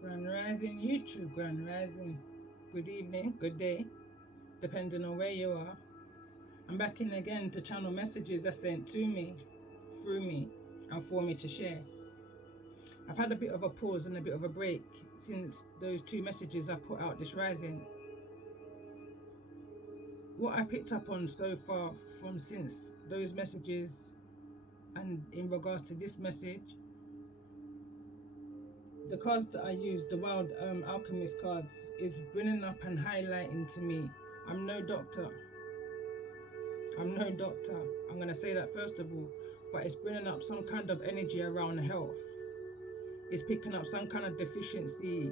Grand Rising YouTube, Grand Rising. Good evening, good day, depending on where you are. I'm back in again to channel messages that's sent to me, through me, and for me to share. I've had a bit of a pause and a bit of a break since those two messages I put out this rising. What I picked up on so far from since those messages and in regards to this message, the cards that I use, the Wild Alchemist cards, is bringing up and highlighting to me, I'm no doctor. I'm no doctor. I'm going to say that first of all. But it's bringing up some kind of energy around health. It's picking up some kind of deficiency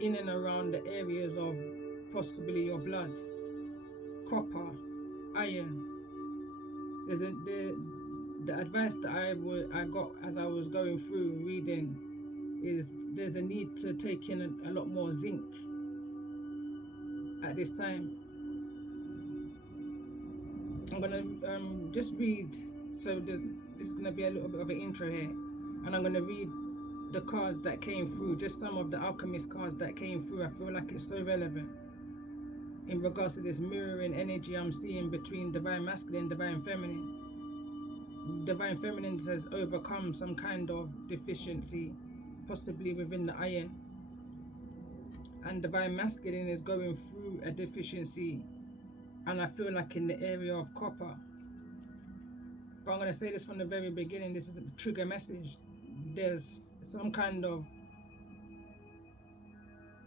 in and around the areas of possibly your blood, copper, iron. The advice that I got as I was going through reading is there's a need to take in a lot more zinc at this time. I'm gonna just read. So this is gonna be a little bit of an intro here, and I'm gonna read the cards that came through. Just some of the alchemist cards that came through. I feel like it's so relevant in regards to this mirroring energy I'm seeing between divine masculine, divine feminine. Divine feminine says overcome some kind of deficiency, possibly within the iron, and divine masculine is going through a deficiency, and I feel like in the area of copper. But I'm going to say this from the very beginning, this is the trigger message. There's some kind of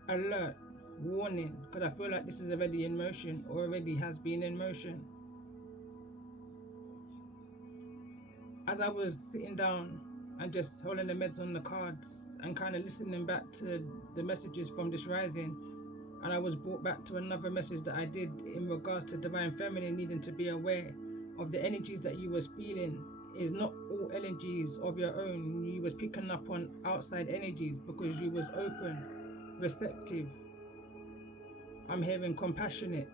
alert, warning, because I feel like this is already in motion, or already has been in motion. As I was sitting down and just holding the meds on the cards and kind of listening back to the messages from this rising, and I was brought back to another message that I did in regards to divine feminine needing to be aware of the energies that you was feeling is not all energies of your own. You was picking up on outside energies because you was open, receptive. I'm hearing compassionate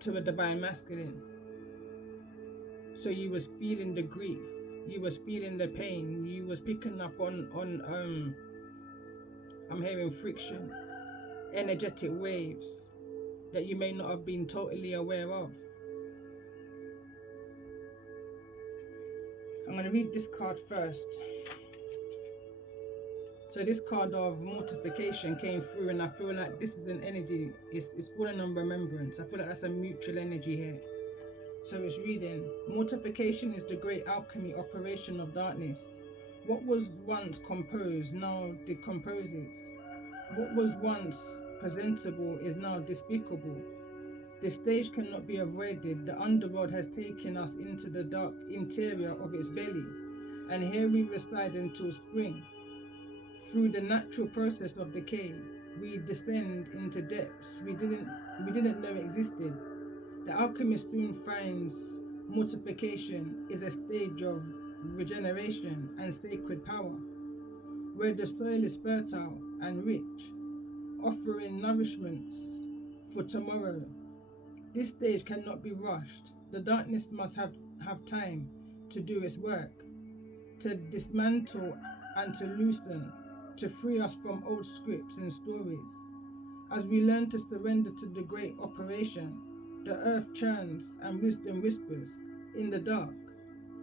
to a divine masculine. So you was feeling the grief, you was feeling the pain, you was picking up on I'm hearing friction, energetic waves that you may not have been totally aware of. I'm going to read this card first. So this card of mortification came through, and I feel like this is an energy, it's falling on remembrance. I feel like that's a mutual energy here. So it's reading, mortification is the great alchemy operation of darkness. What was once composed now decomposes. What was once presentable is now despicable. The stage cannot be avoided. The underworld has taken us into the dark interior of its belly, and here we reside until spring. Through the natural process of decay, we descend into depths we didn't know existed. The alchemist soon finds mortification is a stage of regeneration and sacred power, where the soil is fertile and rich, offering nourishments for tomorrow. This stage cannot be rushed. The darkness must have time to do its work, to dismantle and to loosen, to free us from old scripts and stories. As we learn to surrender to the great operation, the earth churns and wisdom whispers in the dark.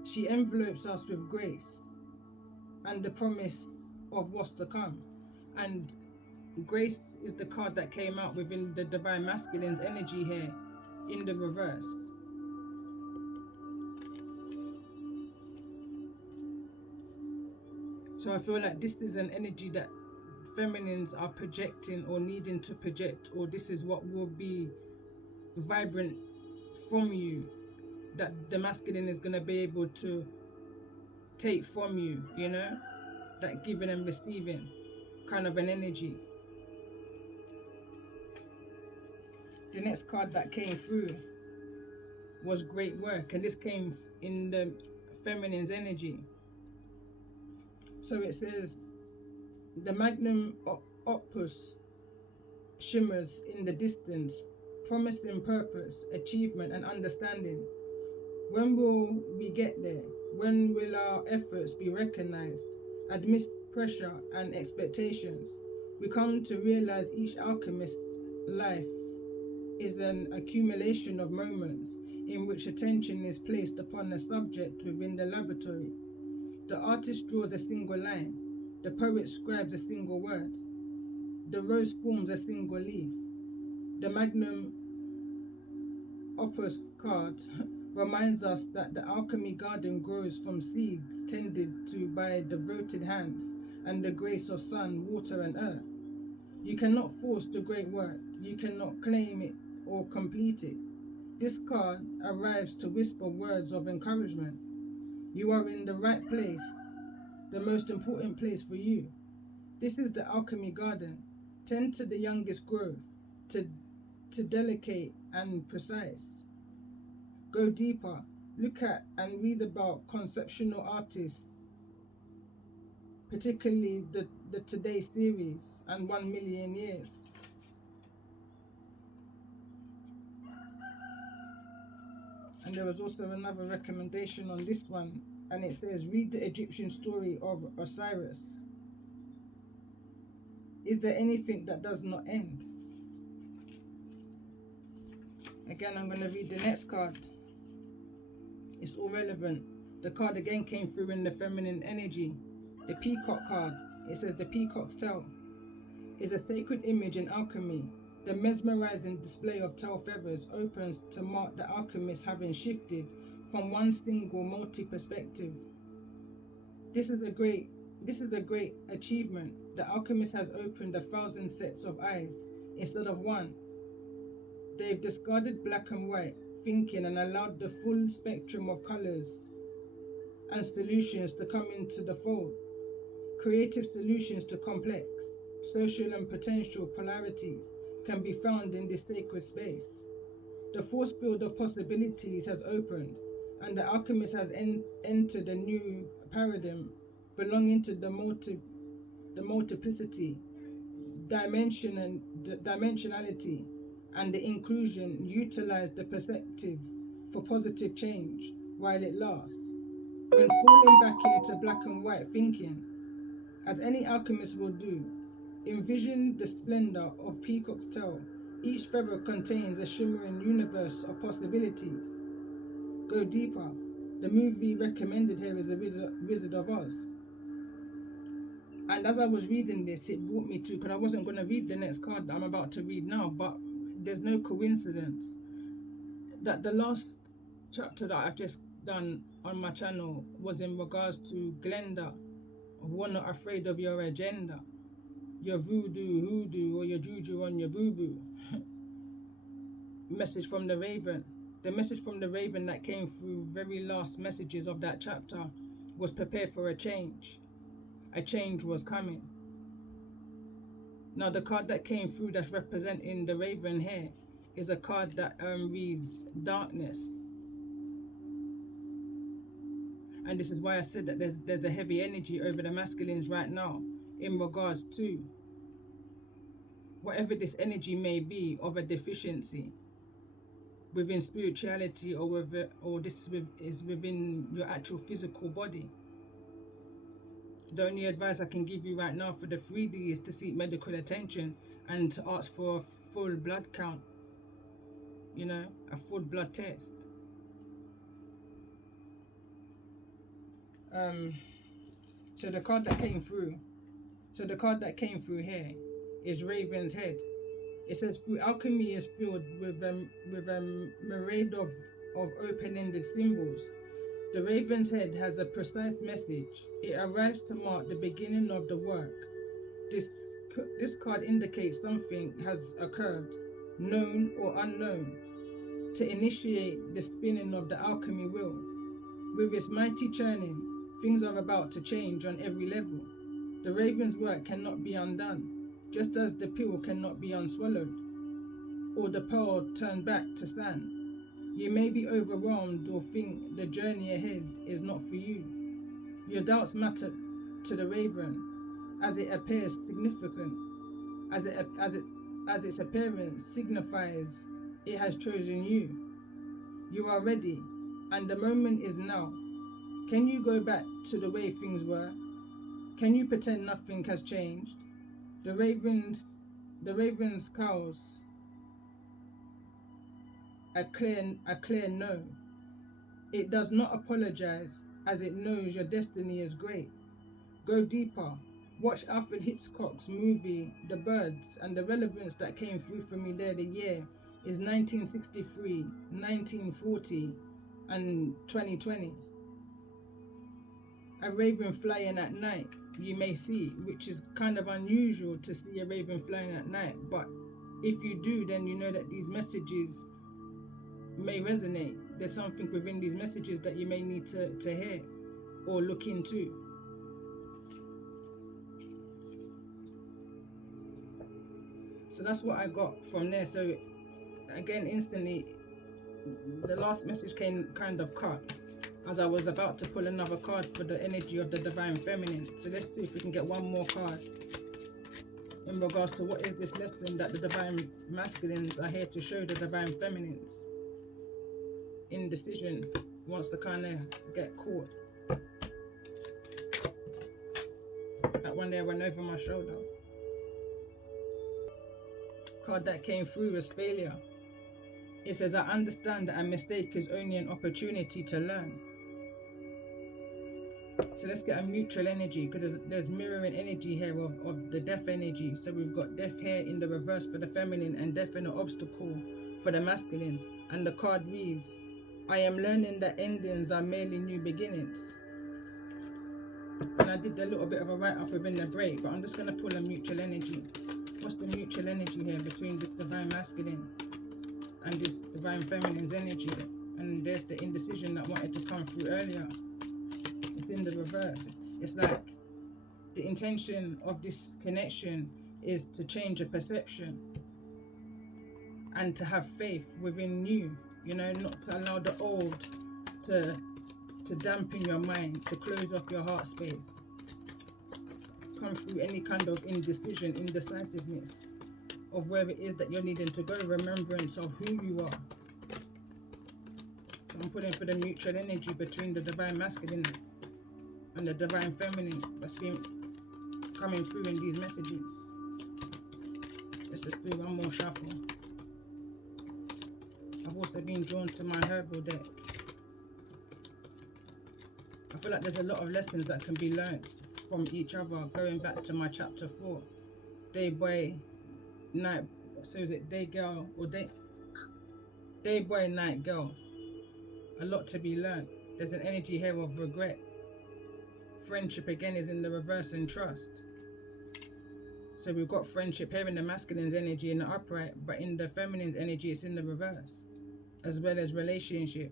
She envelopes us with grace and the promise of what's to come. And grace is the card that came out within the divine masculine's energy here in the reverse. So I feel like this is an energy that feminines are projecting or needing to project, or this is what will be vibrant from you, that the masculine is going to be able to take from you, you know, that giving and receiving kind of an energy. The next card that came through was great work, and this came in the feminine's energy. So it says, the magnum opus shimmers in the distance, promising purpose, achievement, and understanding. When will we get there? When will our efforts be recognized? Amidst pressure, and expectations, we come to realize each alchemist's life is an accumulation of moments in which attention is placed upon a subject within the laboratory. The artist draws a single line, the poet scribes a single word, the rose forms a single leaf. The magnum opus card reminds us that the alchemy garden grows from seeds tended to by devoted hands and the grace of sun, water, and earth. You cannot force the great work, you cannot claim it or complete it. This card arrives to whisper words of encouragement. You are in the right place, the most important place for you. This is the alchemy garden. Tend to the youngest growth, to delicate and precise. Go deeper, look at and read about conceptual artists, particularly the Today series and 1 Million Years. And there was also another recommendation on this one, and it says, read the Egyptian story of Osiris. Is there anything that does not end? Again, I'm going to read the next card. It's all relevant. The card again came through in the feminine energy. The peacock card. It says the peacock's tail is a sacred image in alchemy. The mesmerizing display of tail feathers opens to mark the alchemist having shifted from one single multi-perspective. This is a great achievement. The alchemist has opened 1,000 sets of eyes instead of one. They've discarded black and white thinking and allowed the full spectrum of colors and solutions to come into the fold. Creative solutions to complex, social and potential polarities can be found in this sacred space. The force field of possibilities has opened, and the alchemist has entered a new paradigm belonging to the multiplicity, dimensionality, and the inclusion. Utilize the perspective for positive change while it lasts. When falling back into black and white thinking, as any alchemist will do, envision the splendor of peacock's tail. Each feather contains a shimmering universe of possibilities. Go deeper. The movie recommended here is The Wizard of Oz. And as I was reading this, it brought me to, because I wasn't going to read the next card that I'm about to read now, but there's no coincidence that the last chapter that I've just done on my channel was in regards to Glenda. We're not afraid of your agenda, your voodoo, hoodoo, or your juju on your boo-boo. Message from the Raven. The message from the Raven that came through very last messages of that chapter was prepare for a change. A change was coming. Now the card that came through that's representing the Raven here is a card that reads darkness. And this is why I said that there's a heavy energy over the masculines right now in regards to whatever this energy may be of a deficiency within spirituality, or this is within your actual physical body. The only advice I can give you right now for the 3D is to seek medical attention and to ask for a full blood count, a full blood test. So the card that came through here is Raven's Head. It says, through alchemy is filled with a myriad of open-ended symbols. The Raven's Head has a precise message. It arrives to mark the beginning of the work. This card indicates something has occurred, known or unknown, to initiate the spinning of the alchemy wheel. With its mighty churning, things are about to change on every level. The Raven's work cannot be undone, just as the pill cannot be unswallowed, or the pearl turned back to sand. You may be overwhelmed or think the journey ahead is not for you. Your doubts matter to the Raven, as it appears significant, as its appearance signifies it has chosen you. You are ready, and the moment is now. Can you go back to the way things were? Can you pretend nothing has changed? The raven's calls a clear no. It does not apologize, as it knows your destiny is great. Go deeper. Watch Alfred Hitchcock's movie The Birds, and the relevance that came through for me there, the year is 1963, 1940, and 2020. A raven flying at night, you may see, which is kind of unusual to see a raven flying at night, but if you do, then you know that these messages may resonate. There's something within these messages that you may need to hear or look into. So that's what I got from there. So again, instantly, the last message came kind of cut as I was about to pull another card for the energy of the Divine Feminine. So let's see if we can get one more card in regards to what is this lesson that the Divine Masculines are here to show the Divine Feminines. Indecision wants to kind of get caught. That one there went over my shoulder. Card that came through was failure. It says, I understand that a mistake is only an opportunity to learn. So let's get a mutual energy, because there's mirroring energy here of the death energy. So we've got death here in the reverse for the feminine and death in an obstacle for the masculine. And the card reads, I am learning that endings are merely new beginnings. And I did a little bit of a write-up within the break, but I'm just going to pull a mutual energy. What's the mutual energy here between this Divine Masculine and this Divine Feminine's energy? And there's the indecision that wanted to come through earlier. It's in the reverse. It's like the intention of this connection is to change a perception and to have faith within new, you know, not to allow the old to dampen your mind, to close off your heart space. Come through any kind of indecision, indecisiveness of where it is that you're needing to go, remembrance of who you are. So I'm putting for the mutual energy between the Divine Masculine and the Divine Feminine that's been coming through in these messages. Let's just do one more shuffle. I've also been drawn to my herbal deck. I feel like there's a lot of lessons that can be learned from each other, going back to my chapter 4. Day boy, night, so is it day girl or day boy, night girl? A lot to be learned. There's an energy here of regret. Friendship again is in the reverse and trust. So we've got friendship here in the masculine's energy in the upright, but in the feminine's energy it's in the reverse, as well as relationship.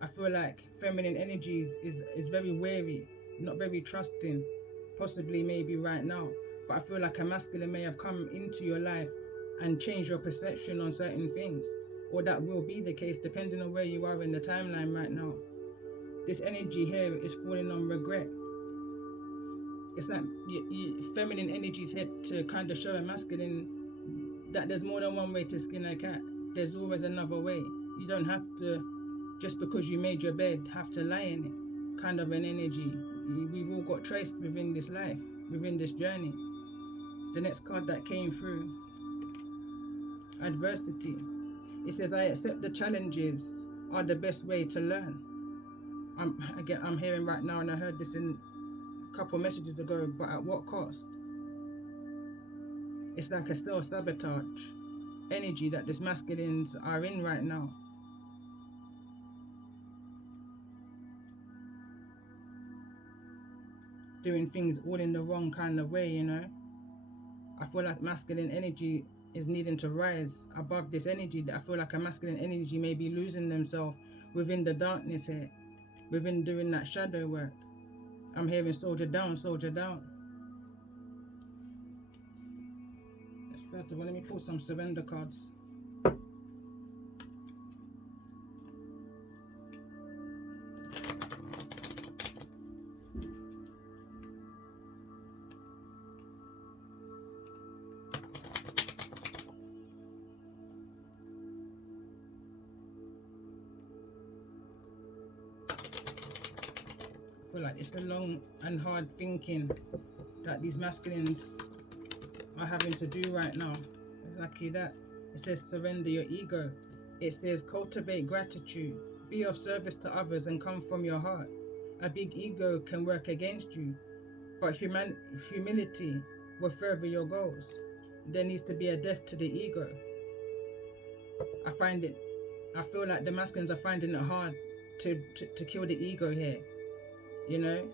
I feel like feminine energies is very wary, not very trusting, possibly maybe right now, but I feel like a masculine may have come into your life and changed your perception on certain things, or that will be the case depending on where you are in the timeline right now. This energy here is falling on regret. It's like feminine energy is here to kind of show a masculine that there's more than one way to skin a cat. There's always another way. You don't have to, just because you made your bed, have to lie in it. Kind of an energy. We've all got choice within this life, within this journey. The next card that came through, adversity. It says, I accept the challenges are the best way to learn. I'm hearing right now, and I heard this in a couple messages ago, but at what cost? It's like a self-sabotage energy that these masculines are in right now. Doing things all in the wrong kind of way, you know. I feel like masculine energy is needing to rise above this energy. I feel like a masculine energy may be losing themselves within the darkness here, within doing that shadow work. I'm hearing soldier down, soldier down. First of all, let me pull some surrender cards. I feel like it's a long and hard thinking that these masculines are having to do right now. Exactly that. It says surrender your ego. It says cultivate gratitude. Be of service to others and come from your heart. A big ego can work against you, but humility will further your goals. There needs to be a death to the ego. I feel like the masculines are finding it hard to kill the ego here. You know?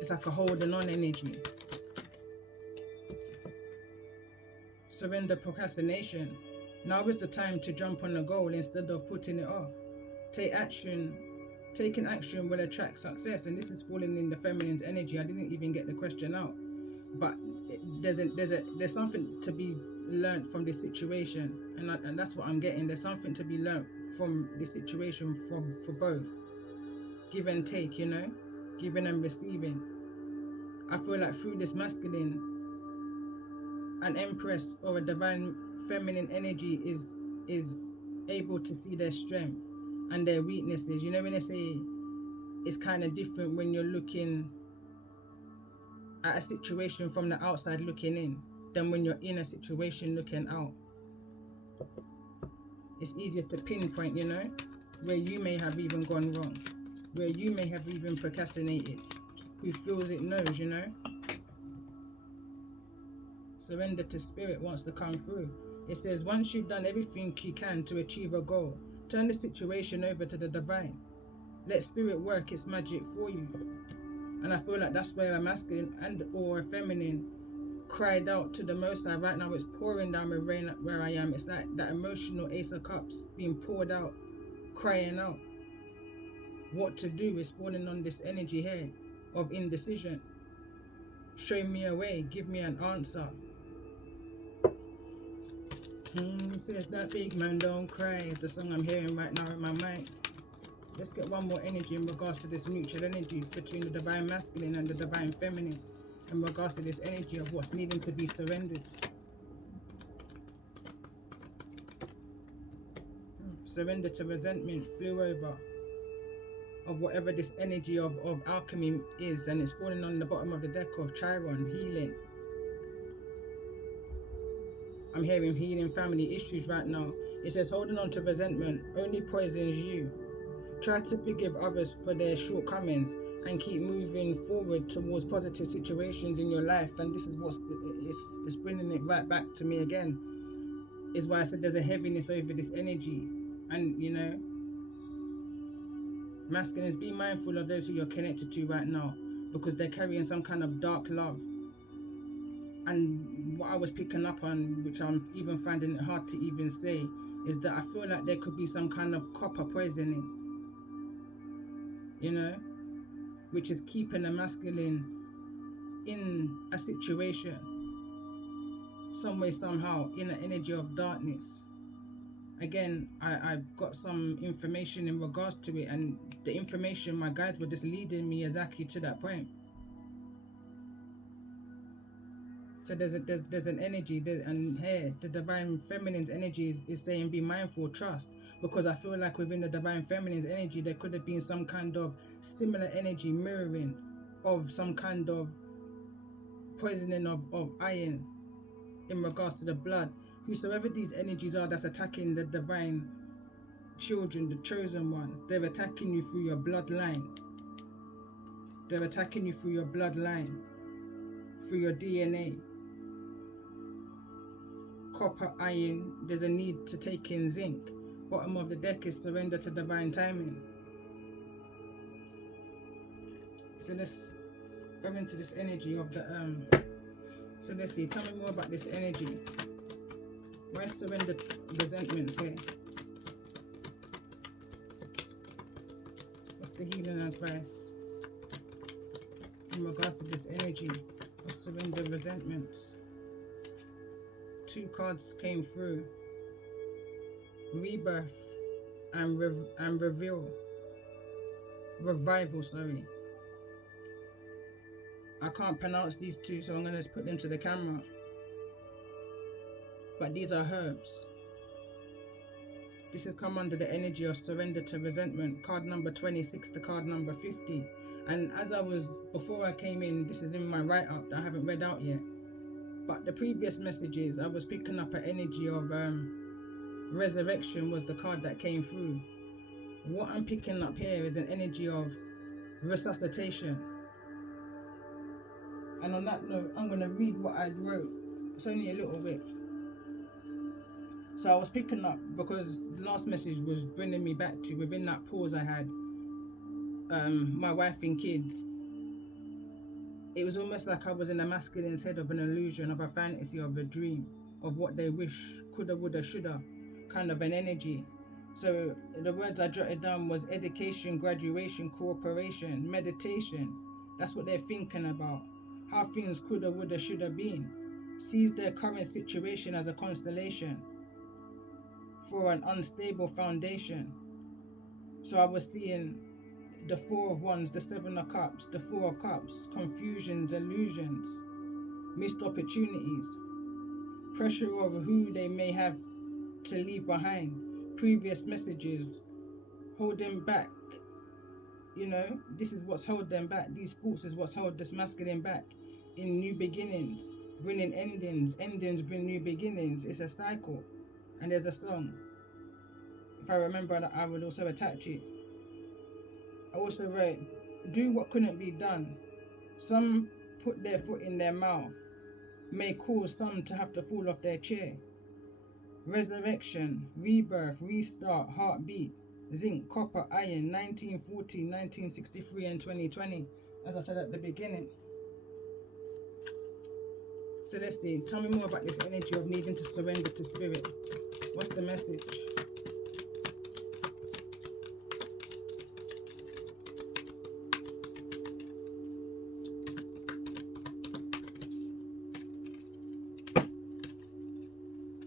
It's like a holding on energy. Surrender procrastination. Now is the time to jump on the goal instead of putting it off. Take action. Taking action will attract success, and this is falling in the feminine's energy. I didn't even get the question out, but there's something to be learned from this situation, and that's what I'm getting. There's something to be learned from this situation for both, give and take, you know, giving and receiving. I feel like through this masculine, an empress or a divine feminine energy is able to see their strength and their weaknesses. You know, when they say it's kind of different when you're looking at a situation from the outside looking in than when you're in a situation looking out. It's easier to pinpoint, you know, where you may have even gone wrong, where you may have even procrastinated. Who feels it knows, you know. Surrender to spirit wants to come through. It says once you've done everything you can to achieve a goal, turn the situation over to the divine. Let spirit work its magic for you. And I feel like that's where a masculine and or a feminine cried out to the Most High. Right now it's pouring down with rain where I am. It's like that emotional Ace of Cups being poured out, crying out. What to do is falling on this energy here of indecision. Show me a way, give me an answer. Says that big man don't cry is the song I'm hearing right now in my mind. Let's get one more energy in regards to this mutual energy between the divine masculine and the divine feminine in regards to this energy of what's needing to be surrendered. Surrender to resentment, flew over of whatever this energy of alchemy is, and it's falling on the bottom of the deck of Chiron, healing. I'm hearing healing family issues right now. It says holding on to resentment only poisons you. Try to forgive others for their shortcomings and keep moving forward towards positive situations in your life. And this is what's it's bringing it right back to me again. Is why I said there's a heaviness over this energy. And you know, masculines, be mindful of those who you're connected to right now, because they're carrying some kind of dark love. And what I was picking up on, which I'm even finding it hard to even say, is that I feel like there could be some kind of copper poisoning, you know, which is keeping a masculine in a situation, some way, somehow, in an energy of darkness. Again, I've got some information in regards to it, and the information, my guides were just leading me exactly to that point. So there's an energy, and here the divine feminine's energy is saying be mindful, trust, because I feel like within the divine feminine's energy there could have been some kind of similar energy mirroring of some kind of poisoning of iron in regards to the blood. Whosoever these energies are that's attacking the divine children, the chosen ones, they're attacking you through your bloodline. They're attacking you through your bloodline, through your DNA. Copper, iron, there's a need to take in zinc. Bottom of the deck is surrender to divine timing. So let's go into this energy of the so let's see, tell me more about this energy. Why surrender resentments here? What's the healing advice in regards to this energy of surrender resentments? 2 cards came through. Rebirth and revival, sorry. I can't pronounce these two, so I'm going to just put them to the camera. But these are herbs. This has come under the energy of surrender to resentment, card number 26 to card number 50. And as I was, before I came in, this is in my write-up that I haven't read out yet. But the previous messages, I was picking up an energy of resurrection was the card that came through. What I'm picking up here is an energy of resuscitation. And on that note, I'm going to read what I wrote. It's only a little bit. So I was picking up because the last message was bringing me back to, within that pause I had, my wife and kids. It was almost like I was in a masculine's head of an illusion, of a fantasy, of a dream, of what they wish, coulda, woulda, shoulda, kind of an energy. So the words I jotted down was education, graduation, cooperation, meditation. That's what they're thinking about. How things coulda, woulda, shoulda been. Sees their current situation as a constellation for an unstable foundation. So I was seeing the Four of Wands, the Seven of Cups, the Four of Cups, confusions, illusions, missed opportunities, pressure over who they may have to leave behind, previous messages, hold them back. You know, this is what's held them back. These thoughts is what's held this masculine back in new beginnings, bringing endings. Endings bring new beginnings. It's a cycle. And there's a song. If I remember that, I would also attach it. I also wrote, do what couldn't be done. Some put their foot in their mouth, may cause some to have to fall off their chair. Resurrection, rebirth, restart, heartbeat, zinc, copper, iron, 1940, 1963 and 2020, as I said at the beginning. So let's see, tell me more about this energy of needing to surrender to spirit. What's the message?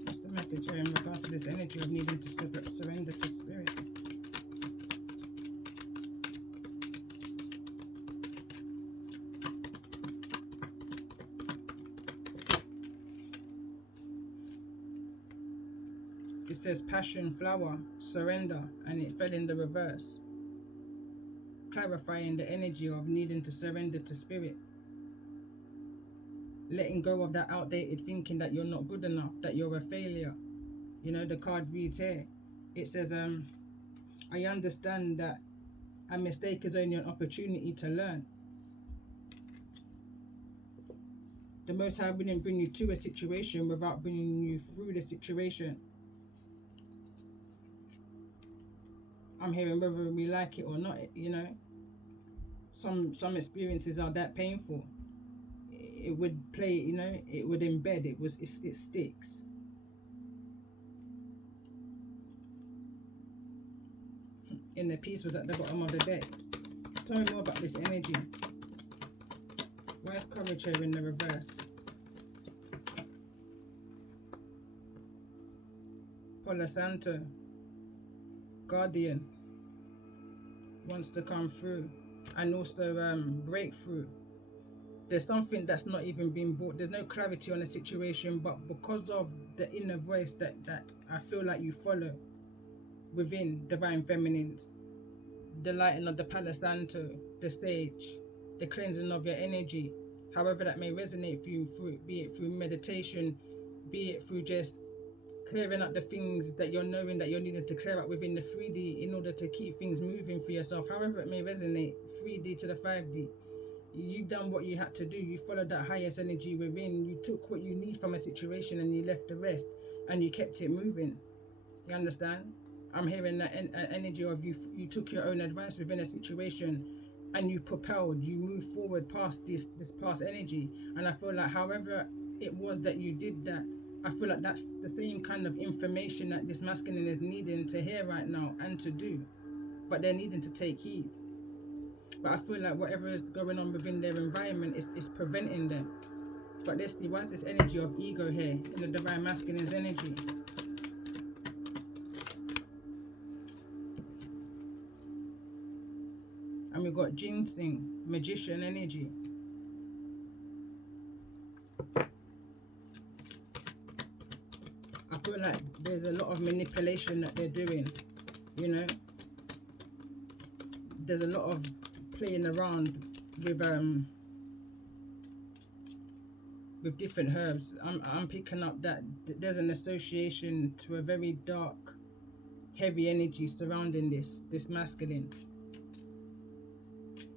What's the message here in regards to this energy of needing to surrender to spirit? It says passion, flower, surrender, and it fell in the reverse, clarifying the energy of needing to surrender to spirit, letting go of that outdated thinking that you're not good enough, that you're a failure. You know, the card reads here, it says, I understand that a mistake is only an opportunity to learn. The Most High wouldn't bring you to a situation without bringing you through the situation. I'm hearing whether we like it or not, you know. Some experiences are that painful. It would play, you know, it would embed, it sticks. And the piece was at the bottom of the deck. Tell me more about this energy. Why is courage here in the reverse? Palo Santo, guardian, wants to come through, and also breakthrough. There's something that's not even been brought. There's no clarity on the situation, but because of the inner voice that I feel like you follow within Divine Feminines, the lighting of the Palo Santo, the sage, the cleansing of your energy, however that may resonate for you, be it through meditation, be it through just clearing up the things that you're knowing that you're needing to clear up within the 3D in order to keep things moving for yourself, however it may resonate, 3D to the 5D. You've done what you had to do. You followed that highest energy within. You took what you need from a situation and you left the rest, and you kept it moving. You understand? I'm hearing that energy of you took your own advice within a situation and you propelled, you moved forward past this past energy. And I feel like however it was that you did that, I feel like that's the same kind of information that this masculine is needing to hear right now and to do. But they're needing to take heed. But I feel like whatever is going on within their environment is preventing them. But let's see, why is this energy of ego here in the Divine Masculine's energy? And we've got ginseng, magician energy. I feel like there's a lot of manipulation that they're doing, you know. There's a lot of playing around with different herbs. I'm picking up that there's an association to a very dark, heavy energy surrounding this masculine.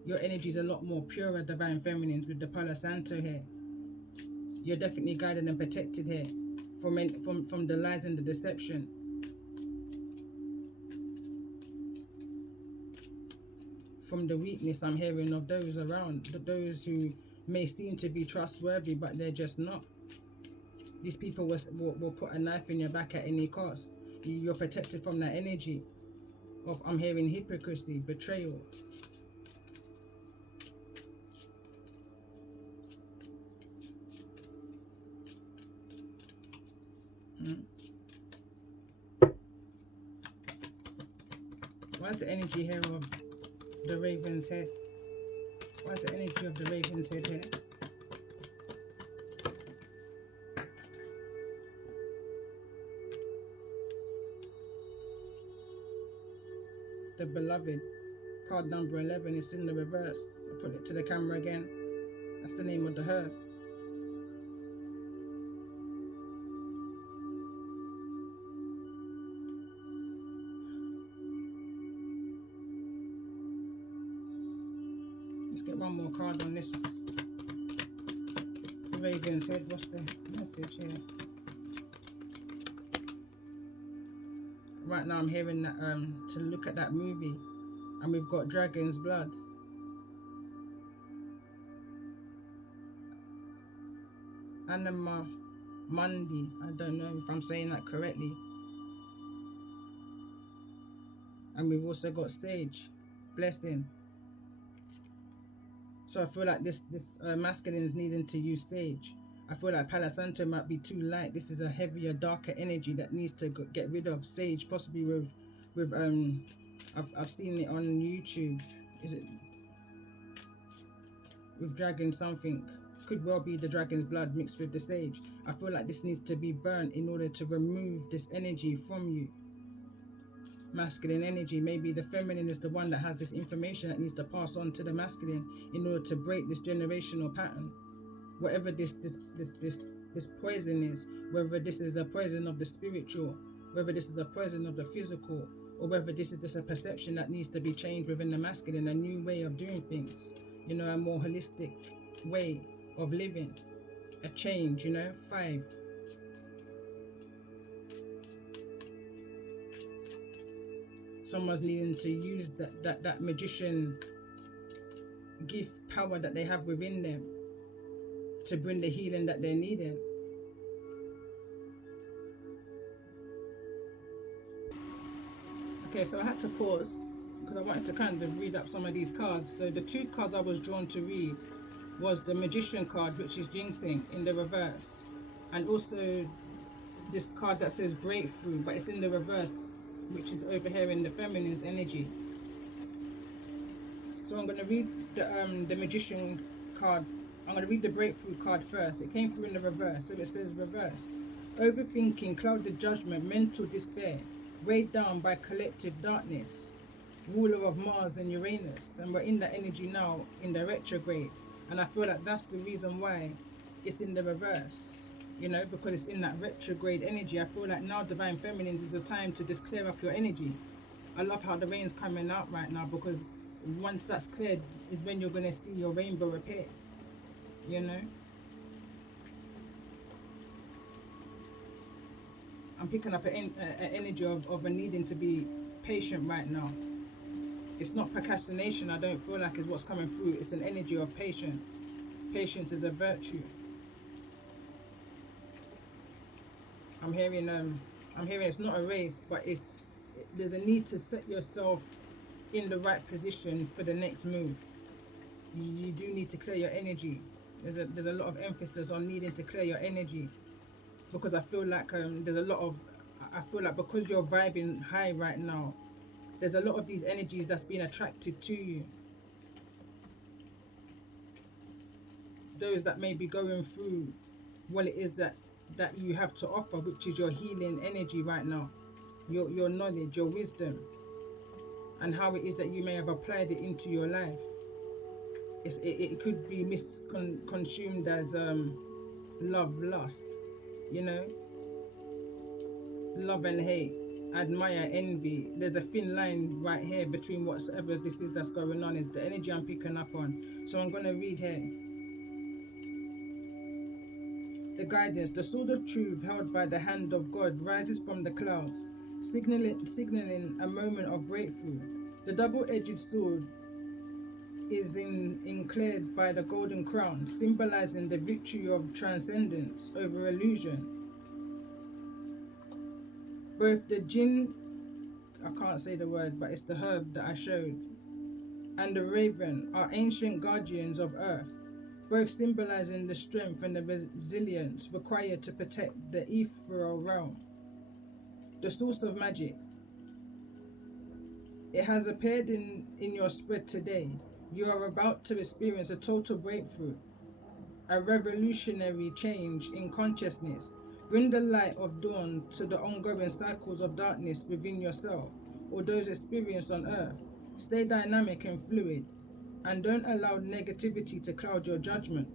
Your energy is a lot more purer, divine feminines, with the Palo Santo here. You're definitely guided and protected here from the lies and the deception. From the weakness I'm hearing of those around, those who may seem to be trustworthy, but they're just not. These people will put a knife in your back at any cost. You're protected from that energy of, I'm hearing, hypocrisy, betrayal. Why is the energy here of the Raven's head? Why is the energy of the Raven's head here? The Beloved, card number 11, is in the reverse. I'll put it to the camera again. That's the name of the herb. Let's get one more card on this. The Raven's head, what's the message here? Right now I'm hearing that to look at that movie, and we've got dragon's blood. Anima Mundi, I don't know if I'm saying that correctly. And we've also got sage, blessing. So I feel like this masculine is needing to use sage. I feel like Palo Santo might be too light. This is a heavier, darker energy that needs to get rid of. Sage, possibly with I've seen it on YouTube. Is it with dragon something? Could well be the dragon's blood mixed with the sage. I feel like this needs to be burnt in order to remove this energy from you. Masculine energy. Maybe the feminine is the one that has this information that needs to pass on to the masculine in order to break this generational pattern. Whatever this poison is, whether this is a poison of the spiritual, whether this is a poison of the physical, or whether this is just a perception that needs to be changed within the masculine, a new way of doing things, you know, a more holistic way of living, a change, you know. 5. Someone's needing to use that magician gift power that they have within them to bring the healing that they're needing. Okay, so I had to pause because I wanted to kind of read up some of these cards. So the 2 cards I was drawn to read was the Magician card, which is Ginseng in the reverse, and also this card that says Breakthrough, but it's in the reverse, which is over here in the feminine's energy. So I'm going to read the Magician card. I'm going to read the Breakthrough card first. It came through in the reverse, so it says reversed. Overthinking, clouded judgment, mental despair, weighed down by collective darkness, ruler of Mars and Uranus, and we're in that energy now in the retrograde, and I feel like that's the reason why it's in the reverse, you know, because it's in that retrograde energy. I feel like now divine feminines is the time to just clear up your energy. I love how the rain's coming out right now, because once that's cleared is when you're going to see your rainbow appear, you know. I'm picking up an energy of a needing to be patient right now. It's not procrastination, I don't feel like, is what's coming through. It's an energy of patience. Patience is a virtue. I'm hearing it's not a race, but there's a need to set yourself in the right position for the next move. You do need to clear your energy. There's a lot of emphasis on needing to clear your energy, because I feel like I feel like because you're vibing high right now, there's a lot of these energies that's being attracted to you. Those that may be going through what it is that that you have to offer, which is your healing energy right now, your knowledge, your wisdom, and how it is that you may have applied it into your life. It could be misconsumed as love, lust, you know, love and hate, admire, envy. There's a thin line right here between whatsoever this is that's going on, is the energy I'm picking up on. So I'm going to read here. The guidance, the sword of truth held by the hand of God rises from the clouds, signaling a moment of breakthrough. The double-edged sword is enclared by the golden crown, symbolizing the victory of transcendence over illusion. Both the jinn, I can't say the word, but it's the herb that I showed, and the raven are ancient guardians of earth, both symbolizing the strength and the resilience required to protect the ethereal realm. The source of magic. It has appeared in your spread today. You are about to experience a total breakthrough, a revolutionary change in consciousness. Bring the light of dawn to the ongoing cycles of darkness within yourself or those experienced on earth. Stay dynamic and fluid, and don't allow negativity to cloud your judgment.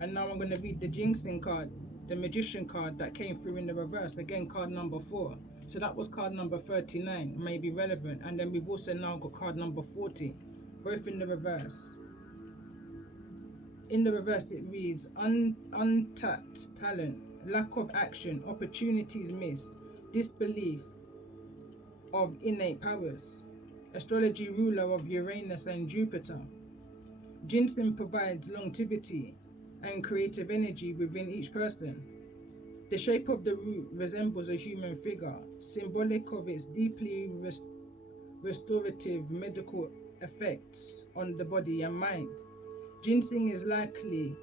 And now I'm going to read the Jinxing card, the Magician card that came through in the reverse. Again, card number 4. So that was card number 39, may be relevant. And then we've also now got card number 40, both in the reverse. In the reverse, it reads, untapped talent, lack of action, opportunities missed, disbelief of innate powers. Astrology ruler of Uranus and Jupiter. Ginseng provides longevity and creative energy within each person. The shape of the root resembles a human figure, symbolic of its deeply restorative medical effects on the body and mind. Ginseng is likely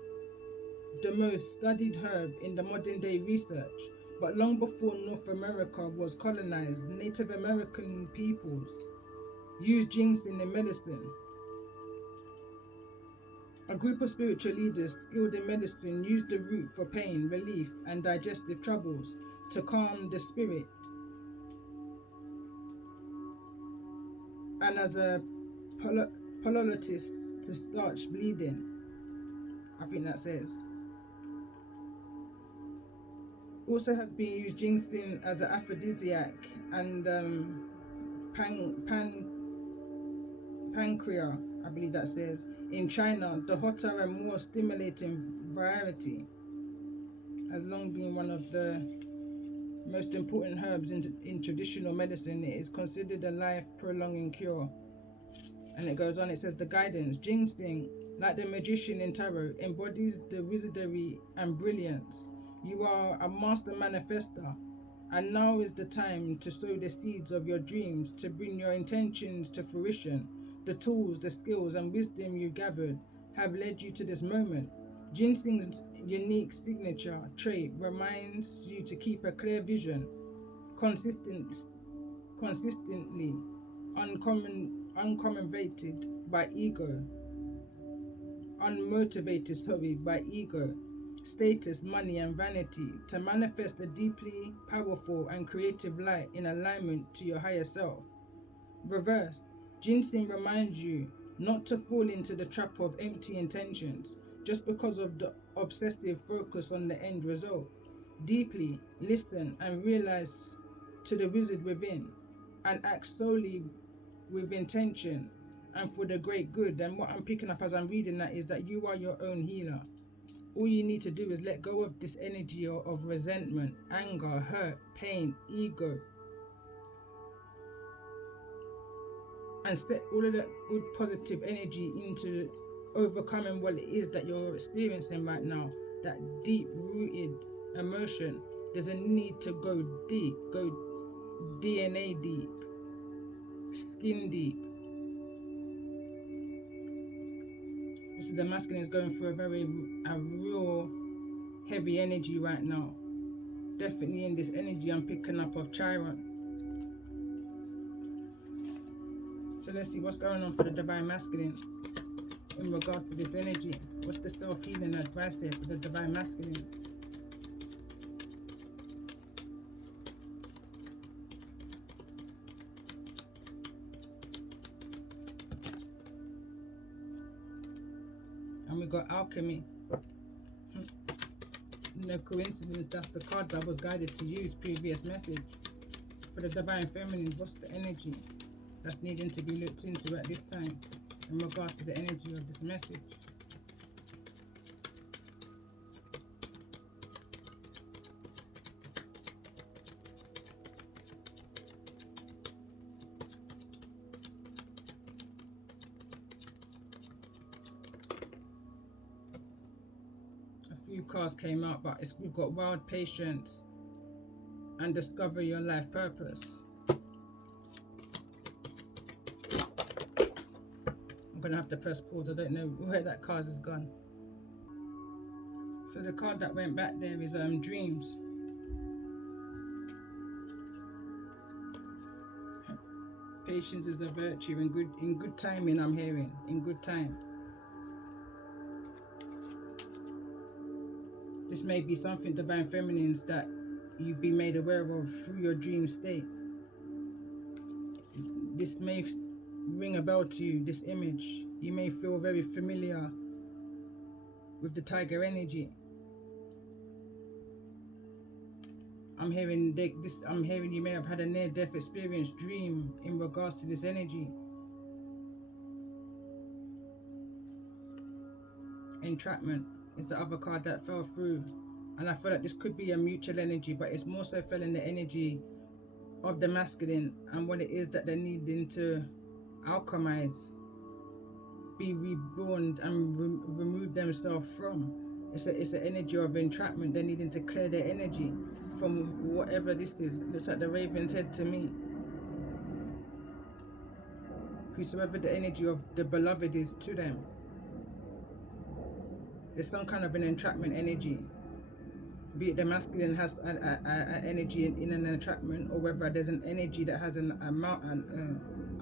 the most studied herb in the modern day research, but long before North America was colonized, Native American peoples used ginseng in medicine. A group of spiritual leaders skilled in medicine used the root for pain, relief, and digestive troubles, to calm the spirit, and as a poultice to starch bleeding, I think that says. Also has been used ginseng as an aphrodisiac and pancreas, I believe that says. In China, the hotter and more stimulating variety has long been one of the most important herbs in traditional medicine. It is considered a life-prolonging cure. And it goes on, it says the guidance. Ginseng, like the magician in tarot, embodies the wizardry and brilliance. You are a master manifester, and now is the time to sow the seeds of your dreams, to bring your intentions to fruition. The tools, the skills, and wisdom you've gathered have led you to this moment. Ginseng's unique signature trait reminds you to keep a clear vision, consistently, unmotivated by ego, status, money, and vanity, to manifest a deeply powerful and creative light in alignment to your higher self. Reversed, ginseng reminds you not to fall into the trap of empty intentions just because of the obsessive focus on the end result. Deeply listen and realize to the wizard within, and act solely with intention and for the great good. And what I'm picking up as I'm reading that is that you are your own healer. All you need to do is let go of this energy of resentment, anger, hurt, pain, ego, and set all of that good positive energy into overcoming what it is that you're experiencing right now, that deep-rooted emotion. There's a need to go deep, go DNA deep, skin deep. This is the masculine is going through a real heavy energy right now. Definitely in this energy I'm picking up of Chiron. So let's see what's going on for the divine masculine in regards to this energy. What's the self-healing advice here for the divine masculine? And we got alchemy. No coincidence, that's the cards I was guided to use. Previous message for the divine feminine. What's the energy that's needing to be looked into at this time in regards to the energy of this message? A few cards came out, but we've got wild patience and discover your life purpose. I'm gonna have to press pause. I don't know where that card has gone. So the card that went back there is dreams. Patience is a virtue. In good timing, I'm hearing. In good time. This may be something, divine feminines, that you've been made aware of through your dream state. This may ring a bell to you, this image. You may feel very familiar with the tiger energy. I'm hearing you may have had a near-death experience, dream in regards to this energy. Entrapment is the other card that fell through. And I feel like this could be a mutual energy, but it's more so fell in the energy of the masculine and what it is that they're needing to alchemize, be reborn and remove themselves from. It's an energy of entrapment. They're needing to clear their energy from whatever this is. Looks like the raven's head to me. Whosoever the energy of the beloved is to them. There's some kind of an entrapment energy. Be it the masculine has an energy in an entrapment, or whether there's an energy that has a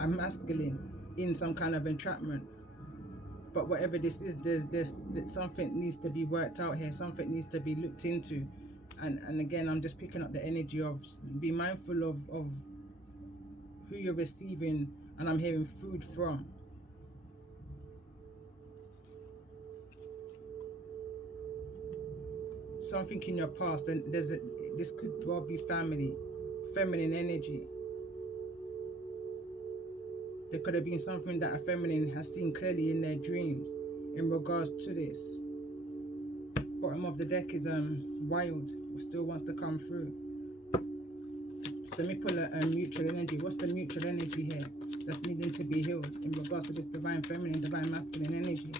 masculine in some kind of entrapment. But whatever this is, there's something needs to be worked out here. Something needs to be looked into. And again, I'm just picking up the energy of be mindful of who you're receiving, and I'm hearing food from. Something in your past, and this could well be family, feminine energy. There could have been something that a feminine has seen clearly in their dreams in regards to this. Bottom of the deck is wild, still wants to come through. So let me pull a mutual energy. What's the mutual energy here that's needing to be healed in regards to this divine feminine, divine masculine energy?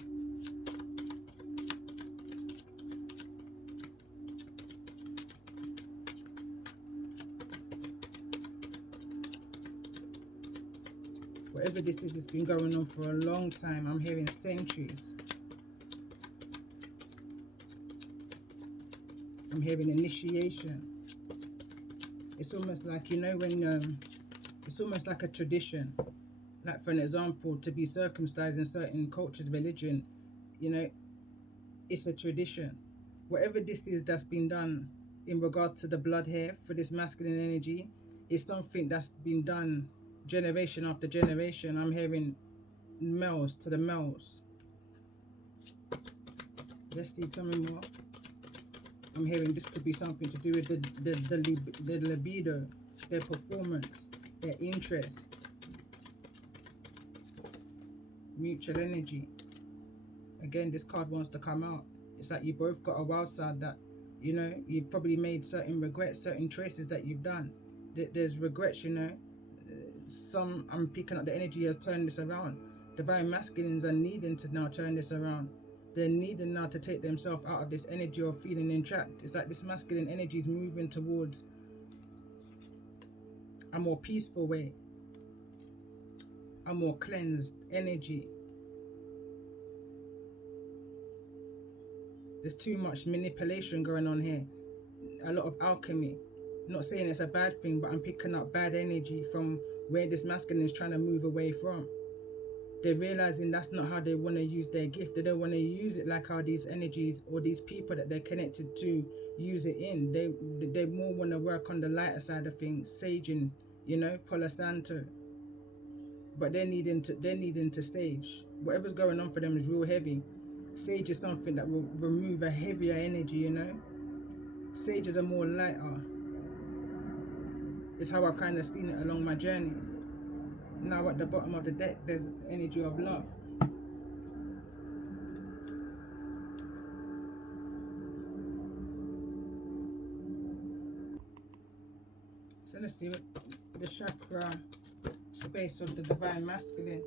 Whatever this is, it's been going on for a long time. I'm hearing centuries. I'm hearing initiation. It's almost like, you know, when it's almost like a tradition. Like, for an example, to be circumcised in certain cultures, religion, you know, it's a tradition. Whatever this is that's been done in regards to the blood here for this masculine energy is something that's been done generation after generation. I'm hearing males to the males. Let's see, tell me more. I'm hearing this could be something to do with the libido, their performance, their interest. Mutual energy. Again, this card wants to come out. It's like you both got a wild side that, you know, you've probably made certain regrets, certain choices that you've done. There's regrets, you know. I'm picking up the energy has turned this around. Divine masculines are needing to now turn this around. They're needing now to take themselves out of this energy of feeling entrapped. It's like this masculine energy is moving towards a more peaceful way, a more cleansed energy. There's too much manipulation going on here. A lot of alchemy. I'm not saying it's a bad thing, but I'm picking up bad energy from where this masculine is trying to move away from. They're realizing that's not how they want to use their gift. They don't want to use it like how these energies or these people that they're connected to use it in. They more want to work on the lighter side of things, saging, you know, Palo Santo. But they're needing to sage. Whatever's going on for them is real heavy. Sage is something that will remove a heavier energy, you know. Sages are more lighter. It's how I've kind of seen it along my journey. Now at the bottom of the deck, there's energy of love. So let's see what the chakra space of the divine masculine.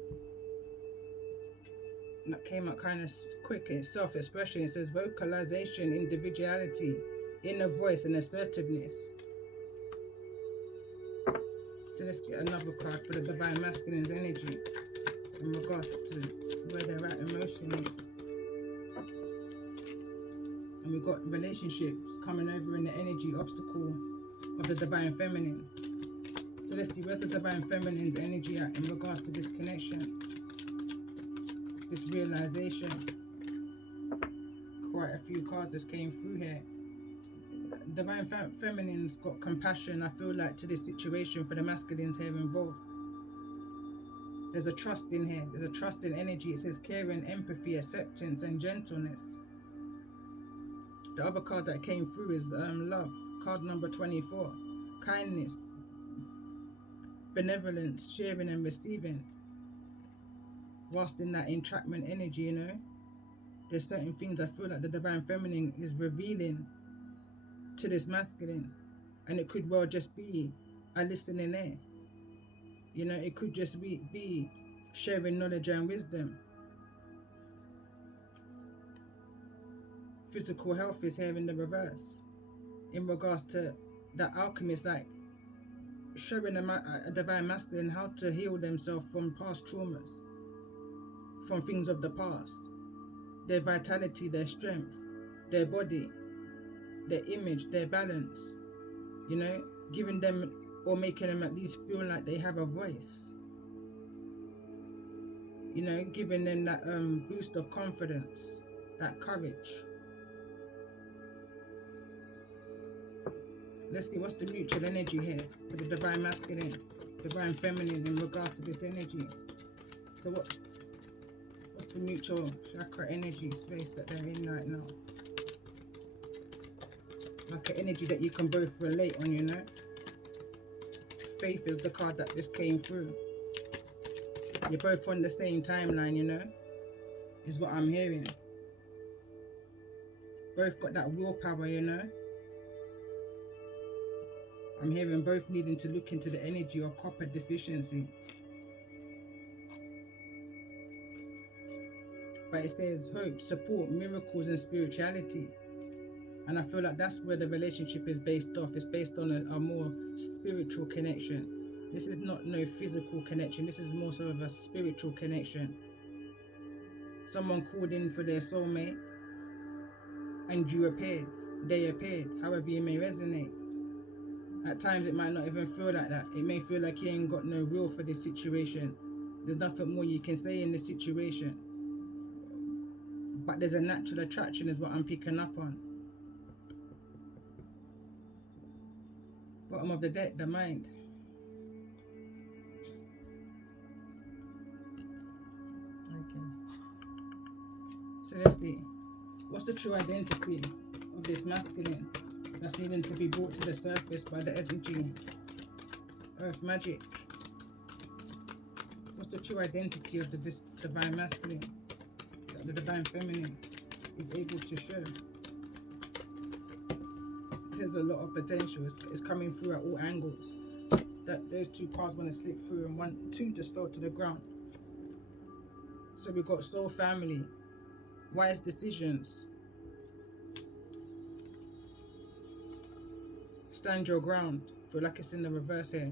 That came out kind of quick. It's self-expression. It says vocalization, individuality, inner voice, and assertiveness. So let's get another card for the divine masculine's energy in regards to where they're at emotionally. And we've got relationships coming over in the energy obstacle of the divine feminine. So let's see, where's the divine feminine's energy at in regards to this connection, this realization? Quite a few cards just came through here. Divine feminine's got compassion, I feel like, to this situation for the masculines here involved. There's a trust in here. There's a trust in energy. It says caring, empathy, acceptance, and gentleness. The other card that came through is love. Card number 24. Kindness, benevolence, sharing and receiving. Whilst in that entrapment energy, you know, there's certain things I feel like the divine feminine is revealing to this masculine, and it could well just be a listening ear. You know, it could just be sharing knowledge and wisdom. Physical health is here in the reverse in regards to the alchemist, like showing a divine masculine how to heal themselves from past traumas, from things of the past, their vitality, their strength, their body, their image, their balance, you know, giving them or making them at least feel like they have a voice, you know, giving them that boost of confidence, that courage. Let's see, what's the mutual energy here for the divine masculine, divine feminine in regards to this energy? So what's the mutual chakra energy space that they're in right now? Like an energy that you can both relate on, you know? Faith is the card that just came through. You're both on the same timeline, you know? Is what I'm hearing. Both got that willpower, you know? I'm hearing both needing to look into the energy of copper deficiency. But it says hope, support, miracles, and spirituality. And I feel like that's where the relationship is based off. It's based on a more spiritual connection. This is not no physical connection. This is more so of a spiritual connection. Someone called in for their soulmate and you appeared. They appeared, however you may resonate. At times it might not even feel like that. It may feel like you ain't got no will for this situation. There's nothing more you can say in this situation. But there's a natural attraction is what I'm picking up on. Bottom of the deck, the mind. Okay. So let's see. What's the true identity of this masculine that's needing to be brought to the surface by the energy? Earth magic. What's the true identity of this divine masculine that the divine feminine is able to show? There's a lot of potential. It's coming through at all angles. Those two cards want to slip through, and two just fell to the ground. So we've got soul family, wise decisions, stand your ground. Feel like it's in the reverse here,